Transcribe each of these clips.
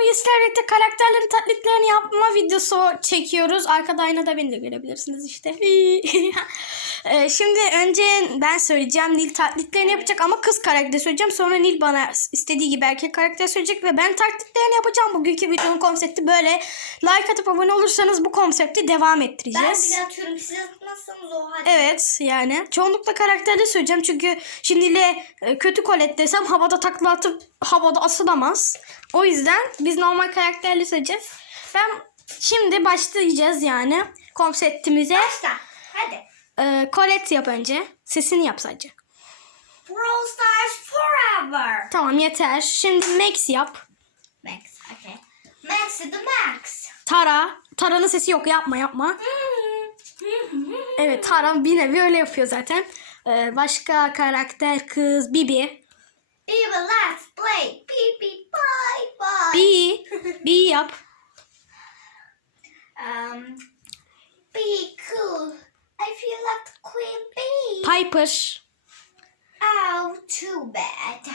birlikte karakterlerin taklitlerini yapma videosu çekiyoruz. Arkada aynada beni de görebilirsiniz işte. Ee, Şimdi önce ben söyleyeceğim. Nil taklitlerini yapacak ama kız karakter söyleyeceğim. Sonra Nil bana istediği gibi erkek karakter söyleyecek ve ben taklitlerini yapacağım. Bugünkü videonun konsepti böyle. Like atıp abone olursanız bu konsepti devam Ben ettireceğiz. bile atıyorum. Siz atmazsanız o halde. Evet yani çoğunlukla karakterde söyleyeceğim çünkü şimdiyle e, kötü kolet desem havada takla atıp havada asılamaz. O yüzden biz normal karakterle söyleyeceğiz. Ben şimdi başlayacağız yani konseptimize. Başla. Hadi. E, Colette yap önce. Sesini yap sadece. Brawl Stars Forever. Tamam yeter. Şimdi Max yap. Max. Okay. Max the max. Tara. Tara'nın sesi yok yapma yapma. Evet Tara bir nevi öyle yapıyor zaten. E, başka karakter kız Bibi. Will let's play. Beep bye bye. Bi. Bi yap. Um, be cool. I feel like Queen Bee. Piper. Oh, too bad.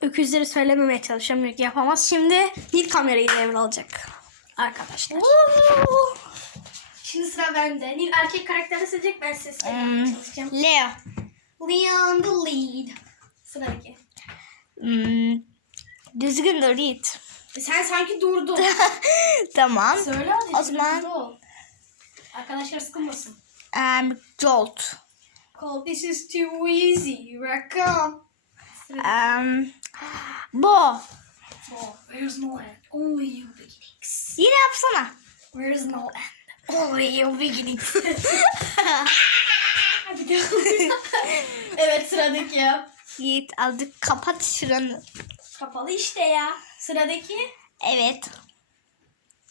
Öküzleri söylememeye çalışıyorum çünkü yapamaz. Şimdi Nil kamerayı devralacak. Arkadaşlar. Şimdi sıra bende. Nil erkek karakteri seçecek ben ses Hmm. çalışacağım. Leo. Leon the lead. Sıradaki. Hmm, düzgün dur Yiğit. Sen sanki durdun. tamam. Söyle hadi. O zaman- Dur. Arkadaşlar sıkılmasın. Um, Jolt. Call this is too easy. Rakam. Um, Bo. Oh, where's no end? Only you beginnings. Yine yapsana. Where's no end? Only you beginnings. Evet sıradaki ya. Yiğit azıcık kapat şuranı. Kapalı işte ya. Sıradaki. Evet.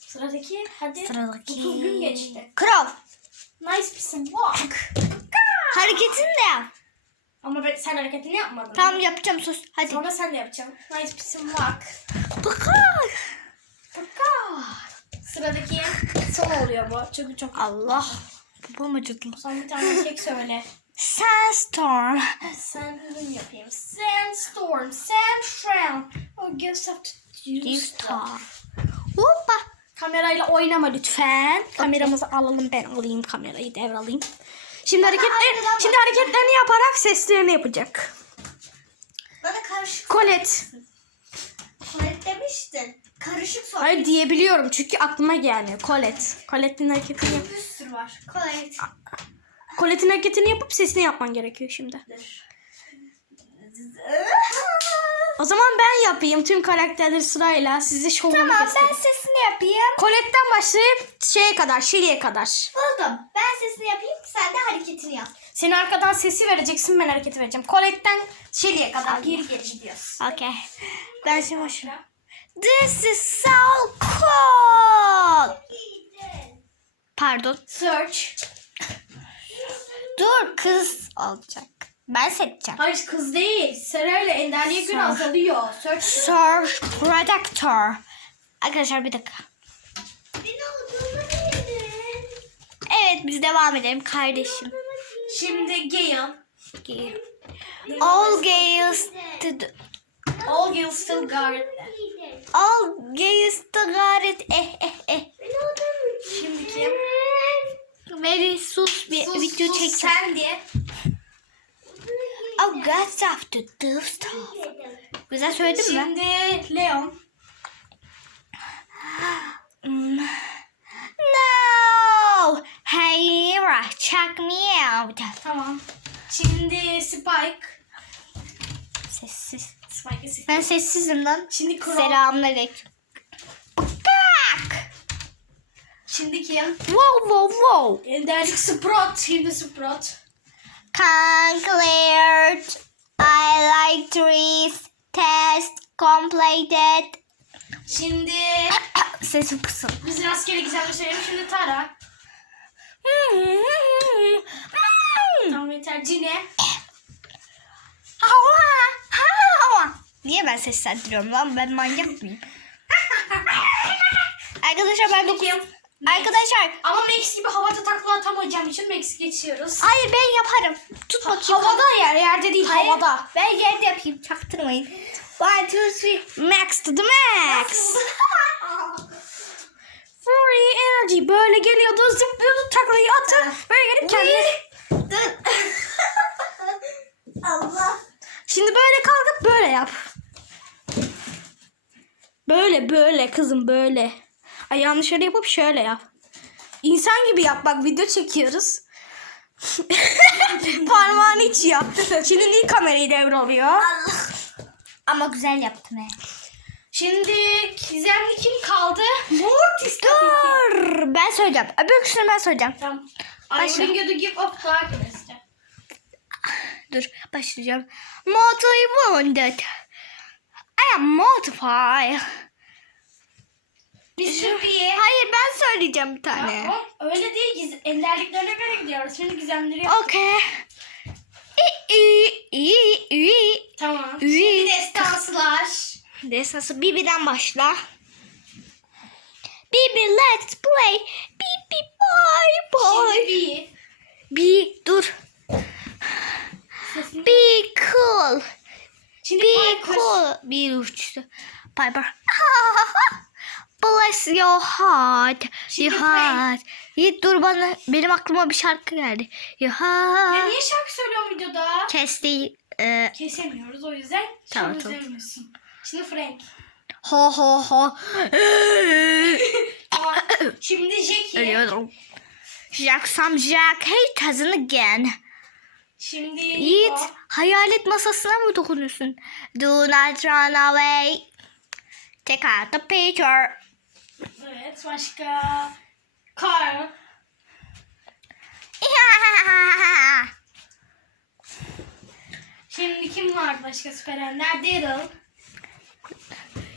Sıradaki. Hadi. Sıradaki. 30 gün geçti. Kral. Nice piece walk. Hareketini de yap. Ama ben, sen hareketini yapmadın. Tamam yapacağım sus. Hadi. Sonra sen de yapacaksın. Nice piece walk. Bakar. Kaka. Sıradaki son oluyor bu. Çünkü çok Allah. Babam acıdı. Son bir tane tek söyle. Sandstorm. Sen hızım yapayım. Sandstorm. Sandstorm. Oh, guess have to. Stuff. Hoppa. Kamerayla oynama lütfen. Kameramızı alalım ben alayım kamerayı devralayım. Şimdi hareketler, şimdi hareketlerini yaparak seslerini yapacak. Bana karışık Colette. tuvalet demiştin. Karışık soru. Hayır diyebiliyorum çünkü aklıma gelmiyor. Colette. Colette'in hareketini yap. Bir sürü var. Tuvalet. Colette'in hareketini yapıp sesini yapman gerekiyor şimdi. O zaman ben yapayım tüm karakterleri sırayla size şovumu Tamam göstereyim. ben sesini yapayım. Colette'den başlayıp şeye kadar, Şili'ye kadar. Buldum. Ben sesini yapayım sen de hareketini yap. Sen arkadan sesi vereceksin, ben hareketi vereceğim. Colette'den Şili'ye kadar geri geri gidiyoruz. Okay. Ben şimdi başlıyorum. This is so cool. Pardon. Search. Dur kız olacak. Ben seçeceğim. Hayır kız değil. Sırayla enderliğe Sor. azalıyor. Search. Search Predictor. Arkadaşlar bir dakika. Evet biz devam edelim kardeşim. Şimdi Gale. All gays to the, All Gale still guard. all gays to guard eh eh eh. Şimdi kim? Mary sus bir Sus, video sus, çekeceğim. Sen diye. Oh God stuff to do stuff. Güzel söyledim mi? Şimdi Leon. No! Hey, Ira, check me out. Tamam. Şimdi Spike. Sessiz. Spike'ı sil. Ben sessizim lan. Şimdi Crow. Selamünaleyküm. Şimdi kim? Wow wow wow. Enderlik Sprout. Şimdi Sprout. Concleared. I like trees. Test completed. Şimdi Sesim kısım. biz rastgele gizemli söyleyelim. Şimdi Tara. Tamam yeter. Cine. Niye ben seslendiriyorum lan? Ben manyak mıyım? Arkadaşlar ben dokuz... Kim? Arkadaşlar Ama Max gibi havada takla atamayacağım için Max geçiyoruz. hayır ben yaparım. Tut Ha- bakayım. havada yer, yerde değil Hayır, havada. Ben yerde yapayım. Çaktırmayın. One, two, three. Max to the max. Free energy. Böyle geliyordu zıplıyordu taklayı atıp böyle gelip kendine. Dur. Allah. Şimdi böyle kalkıp böyle yap. Böyle böyle kızım böyle. Ay yanlış yere yapıp şöyle yap. İnsan gibi yap bak video çekiyoruz. Parmağını hiç yap. Şimdi niye kamerayı devralıyor? Allah. Ama güzel yaptım he. Şimdi gizemli kim kaldı? Mortis tabii ki. Dur. Ben söyleyeceğim. Öbür ben söyleyeceğim. Tamam. Başla. I bring you the gift of darkness. Dur başlayacağım. Multi wounded. I am mortified. Biz Şüphiye. Hayır ben söyleyeceğim bir tane. Tamam. Öyle değil. Giz enderliklerine göre gidiyoruz. Şimdi gizemleri yap. Okay. İ, i, i, i. Tamam. Şimdi destansılar. Destansı Bibi'den başla. Bibi let's play. Bibi bye bye. Şimdi. Bi dur. Sesini. Be cool. Şimdi Be cool. Bir uçtu. Piper. Bless your heart. Your heart. Yiğit dur bana. Benim aklıma bir şarkı geldi. Your Ya heart. niye şarkı söylüyorum videoda? Kesti. E, Kesemiyoruz o yüzden Tamam, tamam. Şimdi Frank. ho ho ho. Tamam. Şimdi Jackie. Ölüyorum. Jack some Jack hate hasn't again. Şimdi Yiğit Nico. hayalet masasına mı dokunuyorsun? Do not run away. Take out the picture. Evet başka. Carl. Şimdi kim var başka süper ender? Daryl.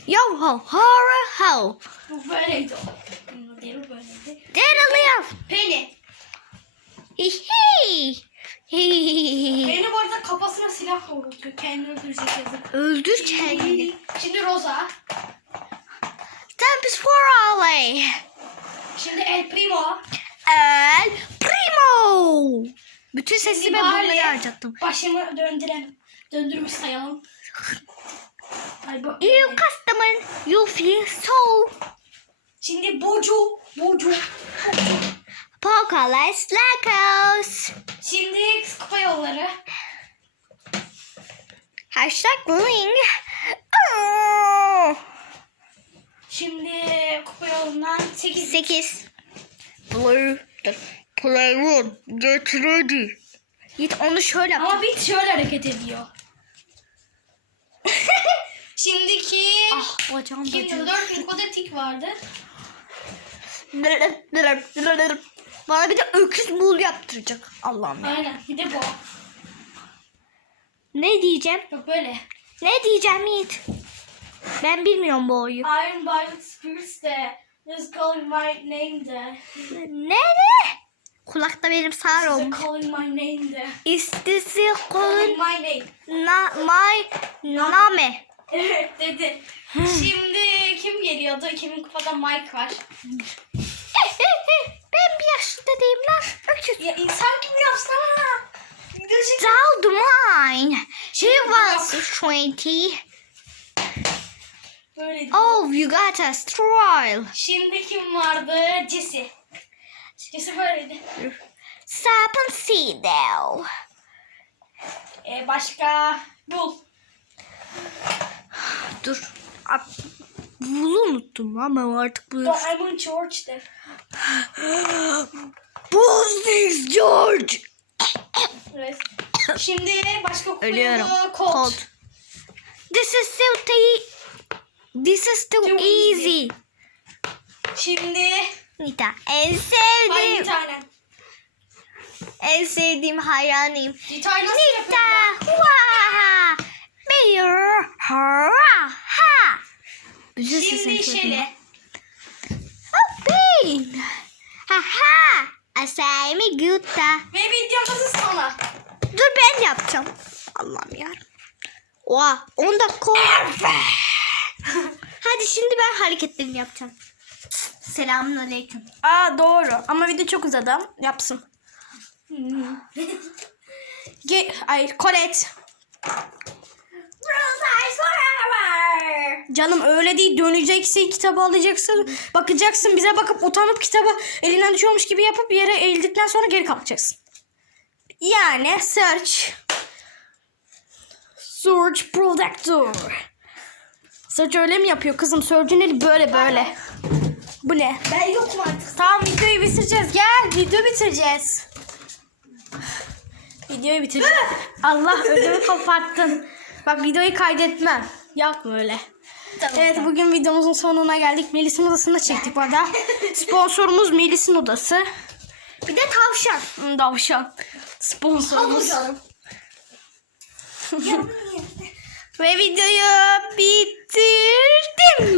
Yo ho horror ho. Bu böyleydi Daryl böyleydi. Daryl Penny. Hihi. Penny bu arada kafasına silah doğrultuyor. Kendini öldürecek yazık. Öldür kendini. Şimdi Rosa. Tempest for away. Şimdi El Primo. El Primo. Bütün Şimdi ben bunları harcattım. Başımı döndüren. Döndürmüş sayalım. You customer, you feel so. Şimdi Bocu. Bocu. Apocalypse Lacos. Şimdi kupa yolları. Hashtag bullying. Oh. Şimdi kupa yolundan 8. 8. Play. Play one. Get ready. Git onu şöyle yap. Ama bit şöyle hareket ediyor. Şimdiki Ah bacağım kimdi? bacağım. Dört Nikoda tik vardı. Bana bir de öküz bul yaptıracak. Allah'ım ya. Aynen. Bir de bu. Ne diyeceğim? Yok böyle. Ne diyeceğim Yiğit? Ben bilmiyorum bu oyu. Iron Violet Spirits de. Just calling my name de. Ne? Kulakta benim sağır Just olmuş. calling my name de. İstisi Calling kolun my name. na my name. Evet dedi. Şimdi kim geliyordu? Kimin kupada Mike var. ben bir yaşlı değilim lan. Öküz. Ya insan gibi yapsana. Çek- Child mine. She was 20. Böyleydi. Oh, you got a stroll. Şimdi kim vardı? Jesse. Jesse böyleydi. Serpent Seedale. Ee, başka Bull. Dur. Bunu unuttum ama artık bu. Diamond George'dı. Buzz George. Evet. Şimdi başka kupa Ölüyorum. Colt. Colt. This is t- This is too, Too easy. easy. Şimdi Nita. En sevdiğim. tane. En sevdiğim hayranıyım. Detay nasıl Nita. yapıyor? Waha. Mayor. Hurra. Ha. Bütün Şimdi sesini Şeli. koydum. Hopin. Ha ha. Asaymi gutta. Ve videomuzun sonu. Dur ben yapacağım. Allah'ım ya. Oha 10 dakika oldu. Hadi şimdi ben hareketlerimi yapacağım. Selamun aleyküm. Aa doğru. Ama video çok uzadı. Yapsın. Ge ay forever. Canım öyle değil. Döneceksin kitabı alacaksın. Bakacaksın bize bakıp utanıp kitabı elinden düşüyormuş gibi yapıp yere eğildikten sonra geri kalkacaksın. Yani search. Search protector. Search öyle mi yapıyor kızım? Search'ün eli böyle böyle. Bu ne? Ben yokum artık. Tamam videoyu bitireceğiz. Gel video bitireceğiz. Videoyu bitireceğiz. Allah ödümü koparttın. Bak videoyu kaydetmem. Yapma öyle. Tamam. Evet bugün videomuzun sonuna geldik. Melis'in odasında çektik bu arada. Sponsorumuz Melis'in odası. Bir de tavşan. Hmm, Davşan. Sponsorumuz. canım. Ve videoyu bitirdim.